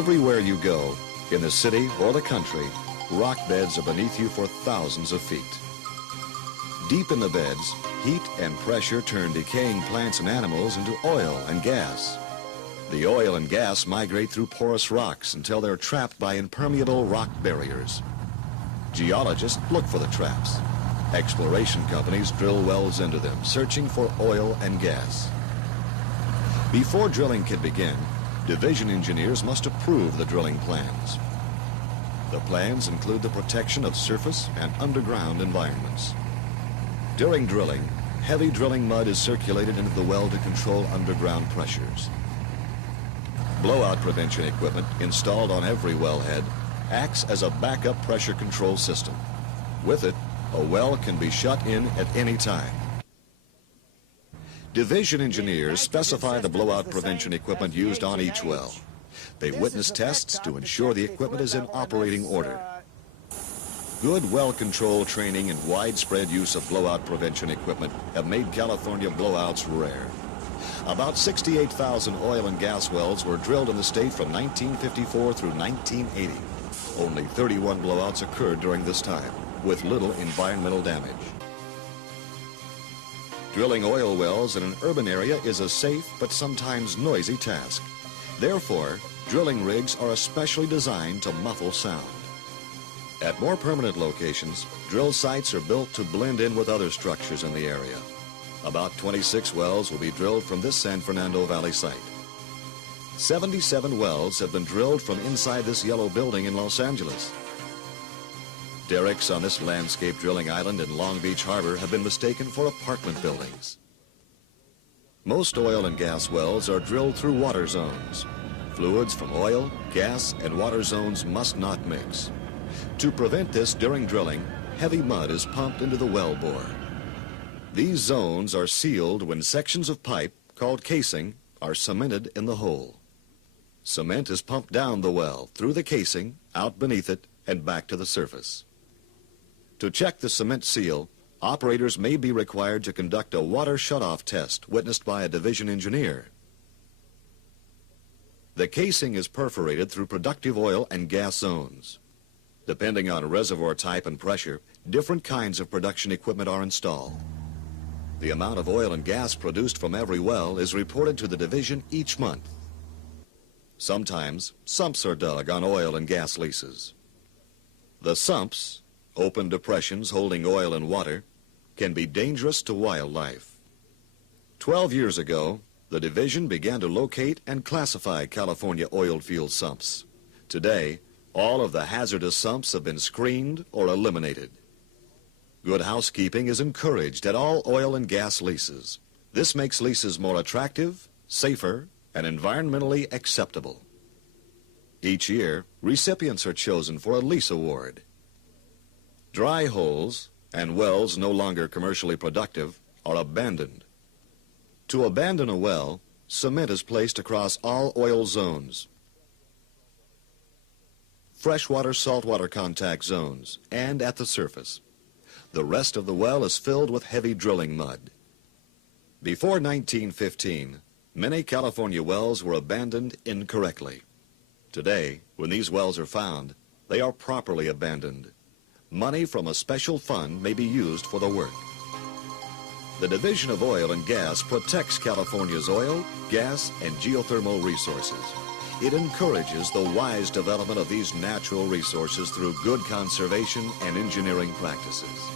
Everywhere you go, in the city or the country, rock beds are beneath you for thousands of feet. Deep in the beds, heat and pressure turn decaying plants and animals into oil and gas. The oil and gas migrate through porous rocks until they're trapped by impermeable rock barriers. Geologists look for the traps. Exploration companies drill wells into them, searching for oil and gas. Before drilling can begin, division engineers must approve the drilling plans. The plans include the protection of surface and underground environments. During drilling, heavy drilling mud is circulated into the well to control underground pressures. Blowout prevention equipment installed on every wellhead acts as a backup pressure control system. With it, a well can be shut in at any time. Division engineers specify the blowout prevention equipment used on each well. They witness tests to ensure the equipment is in operating order. Good well control training and widespread use of blowout prevention equipment have made California blowouts rare. About 68,000 oil and gas wells were drilled in the state from 1954 through 1980. Only 31 blowouts occurred during this time, with little environmental damage. Drilling oil wells in an urban area is a safe but sometimes noisy task. Therefore, drilling rigs are especially designed to muffle sound. At more permanent locations, drill sites are built to blend in with other structures in the area. About 26 wells will be drilled from this San Fernando Valley site. 77 wells have been drilled from inside this yellow building in Los Angeles. Derricks on this landscape drilling island in Long Beach Harbor have been mistaken for apartment buildings. Most oil and gas wells are drilled through water zones. Fluids from oil, gas, and water zones must not mix. To prevent this during drilling, heavy mud is pumped into the well bore. These zones are sealed when sections of pipe, called casing, are cemented in the hole. Cement is pumped down the well, through the casing, out beneath it, and back to the surface. To check the cement seal, operators may be required to conduct a water shutoff test witnessed by a division engineer. The casing is perforated through productive oil and gas zones. Depending on reservoir type and pressure, different kinds of production equipment are installed. The amount of oil and gas produced from every well is reported to the division each month. Sometimes, sumps are dug on oil and gas leases. The sumps, open depressions holding oil and water, can be dangerous to wildlife. 12 years ago, the division began to locate and classify California oil field sumps. Today, all of the hazardous sumps have been screened or eliminated. Good housekeeping is encouraged at all oil and gas leases. This makes leases more attractive, safer, and environmentally acceptable. Each year, recipients are chosen for a lease award. Dry holes and wells no longer commercially productive are abandoned. To abandon a well, cement is placed across all oil zones, freshwater, saltwater contact zones, and at the surface. The rest of the well is filled with heavy drilling mud. Before 1915, many California wells were abandoned incorrectly. Today, when these wells are found, they are properly abandoned. Money from a special fund may be used for the work. The Division of Oil and Gas protects California's oil, gas, and geothermal resources. It encourages the wise development of these natural resources through good conservation and engineering practices.